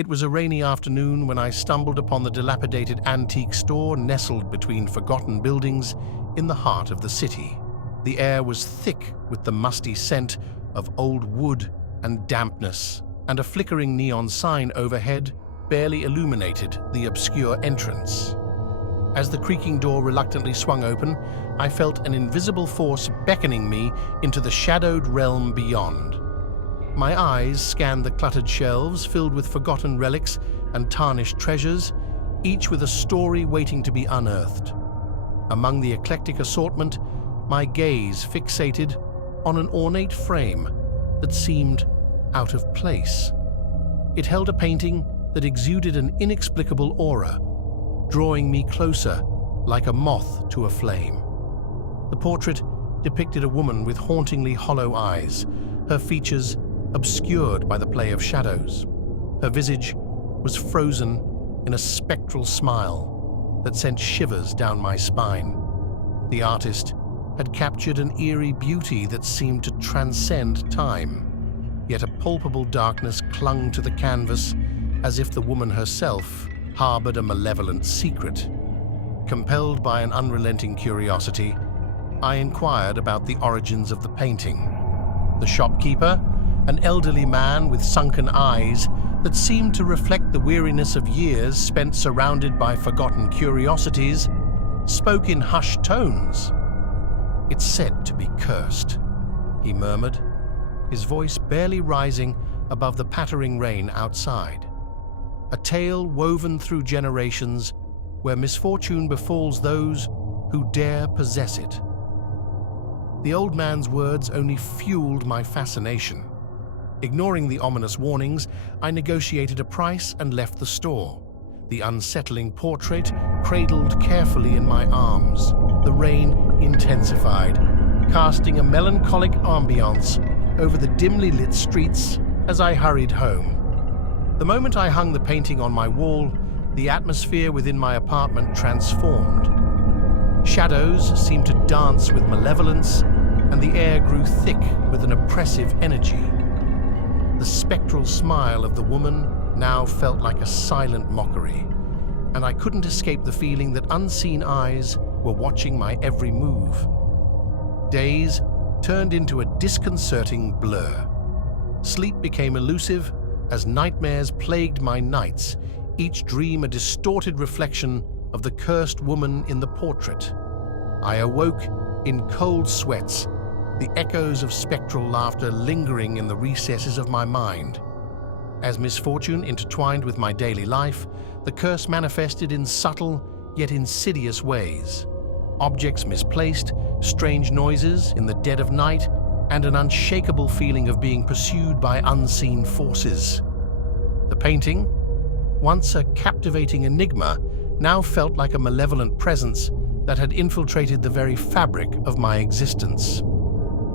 It was a rainy afternoon when I stumbled upon the dilapidated antique store nestled between forgotten buildings in the heart of the city. The air was thick with the musty scent of old wood and dampness, and a flickering neon sign overhead barely illuminated the obscure entrance. As the creaking door reluctantly swung open, I felt an invisible force beckoning me into the shadowed realm beyond. My eyes scanned the cluttered shelves filled with forgotten relics and tarnished treasures, each with a story waiting to be unearthed. Among the eclectic assortment, my gaze fixated on an ornate frame that seemed out of place. It held a painting that exuded an inexplicable aura, drawing me closer like a moth to a flame. The portrait depicted a woman with hauntingly hollow eyes, her features obscured by the play of shadows. Her visage was frozen in a spectral smile that sent shivers down my spine. The artist had captured an eerie beauty that seemed to transcend time, yet a palpable darkness clung to the canvas as if the woman herself harbored a malevolent secret. Compelled by an unrelenting curiosity, I inquired about the origins of the painting. The shopkeeper, an elderly man with sunken eyes that seemed to reflect the weariness of years spent surrounded by forgotten curiosities, spoke in hushed tones. "It's said to be cursed," he murmured, his voice barely rising above the pattering rain outside. A tale woven through generations where misfortune befalls those who dare possess it. The old man's words only fueled my fascination. Ignoring the ominous warnings, I negotiated a price and left the store, the unsettling portrait cradled carefully in my arms. The rain intensified, casting a melancholic ambiance over the dimly lit streets as I hurried home. The moment I hung the painting on my wall, the atmosphere within my apartment transformed. Shadows seemed to dance with malevolence, and the air grew thick with an oppressive energy. The spectral smile of the woman now felt like a silent mockery, and I couldn't escape the feeling that unseen eyes were watching my every move. Days turned into a disconcerting blur. Sleep became elusive as nightmares plagued my nights, each dream a distorted reflection of the cursed woman in the portrait. I awoke in cold sweats, the echoes of spectral laughter lingering in the recesses of my mind. As misfortune intertwined with my daily life, the curse manifested in subtle yet insidious ways. Objects misplaced, strange noises in the dead of night, and an unshakable feeling of being pursued by unseen forces. The painting, once a captivating enigma, now felt like a malevolent presence that had infiltrated the very fabric of my existence.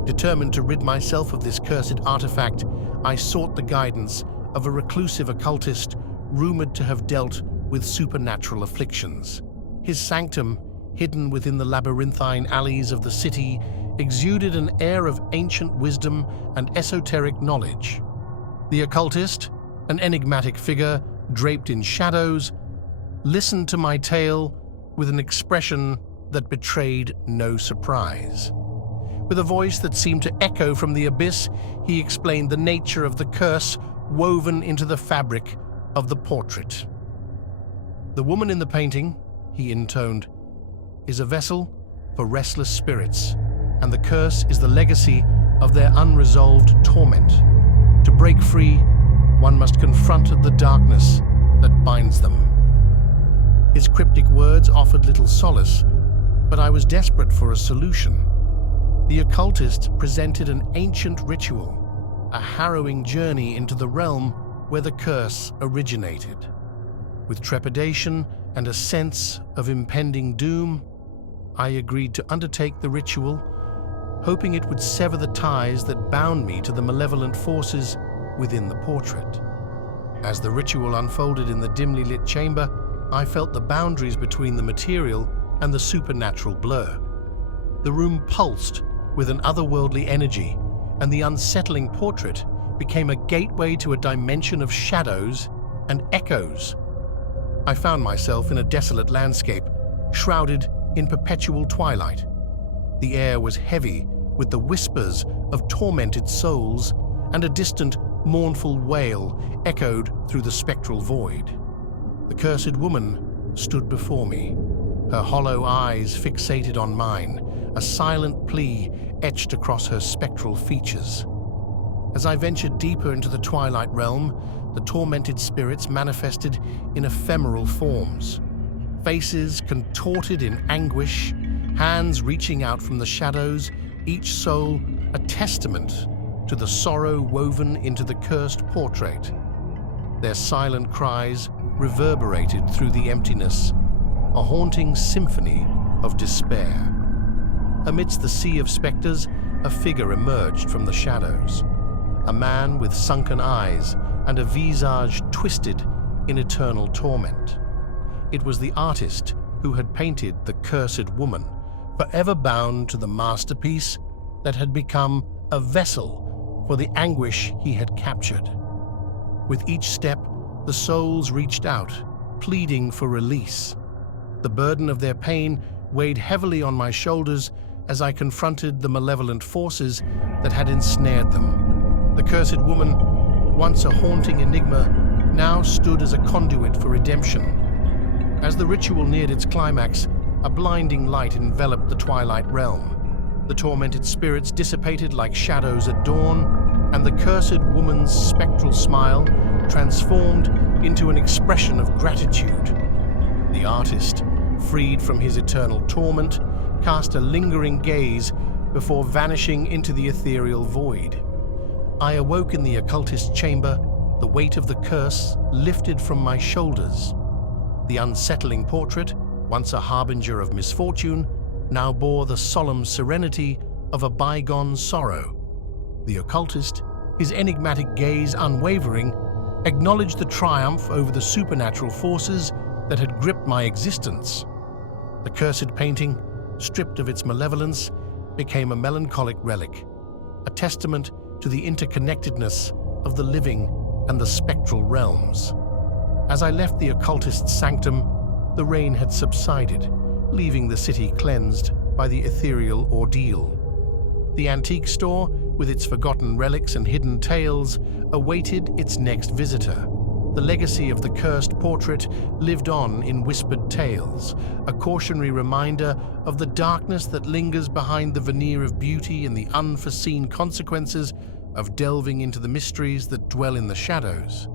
Determined to rid myself of this cursed artifact, I sought the guidance of a reclusive occultist rumored to have dealt with supernatural afflictions. His sanctum, hidden within the labyrinthine alleys of the city, exuded an air of ancient wisdom and esoteric knowledge. The occultist, an enigmatic figure draped in shadows, listened to my tale with an expression that betrayed no surprise. With a voice that seemed to echo from the abyss, he explained the nature of the curse woven into the fabric of the portrait. "The woman in the painting," he intoned, "is a vessel for restless spirits, and the curse is the legacy of their unresolved torment. To break free, one must confront the darkness that binds them." His cryptic words offered little solace, but I was desperate for a solution. The occultist presented an ancient ritual, a harrowing journey into the realm where the curse originated. With trepidation and a sense of impending doom, I agreed to undertake the ritual, hoping it would sever the ties that bound me to the malevolent forces within the portrait. As the ritual unfolded in the dimly lit chamber, I felt the boundaries between the material and the supernatural blur. The room pulsed with an otherworldly energy, and the unsettling portrait became a gateway to a dimension of shadows and echoes. I found myself in a desolate landscape, shrouded in perpetual twilight. The air was heavy with the whispers of tormented souls, and a distant, mournful wail echoed through the spectral void. The cursed woman stood before me, her hollow eyes fixated on mine, a silent plea etched across her spectral features. As I ventured deeper into the twilight realm, the tormented spirits manifested in ephemeral forms. Faces contorted in anguish, hands reaching out from the shadows, each soul a testament to the sorrow woven into the cursed portrait. Their silent cries reverberated through the emptiness, a haunting symphony of despair. Amidst the sea of specters, a figure emerged from the shadows. A man with sunken eyes and a visage twisted in eternal torment. It was the artist who had painted the cursed woman, forever bound to the masterpiece that had become a vessel for the anguish he had captured. With each step, the souls reached out, pleading for release. The burden of their pain weighed heavily on my shoulders as I confronted the malevolent forces that had ensnared them. The cursed woman, once a haunting enigma, now stood as a conduit for redemption. As the ritual neared its climax, a blinding light enveloped the twilight realm. The tormented spirits dissipated like shadows at dawn, and the cursed woman's spectral smile transformed into an expression of gratitude. The artist, freed from his eternal torment, cast a lingering gaze before vanishing into the ethereal void. I awoke in the occultist's chamber, the weight of the curse lifted from my shoulders. The unsettling portrait, once a harbinger of misfortune, now bore the solemn serenity of a bygone sorrow. The occultist, his enigmatic gaze unwavering, acknowledged the triumph over the supernatural forces that had gripped my existence. The cursed painting, stripped of its malevolence, became a melancholic relic, a testament to the interconnectedness of the living and the spectral realms. As I left the occultist's sanctum, the rain had subsided, leaving the city cleansed by the ethereal ordeal. The antique store, with its forgotten relics and hidden tales, awaited its next visitor. The legacy of the cursed portrait lived on in whispered tales, a cautionary reminder of the darkness that lingers behind the veneer of beauty and the unforeseen consequences of delving into the mysteries that dwell in the shadows.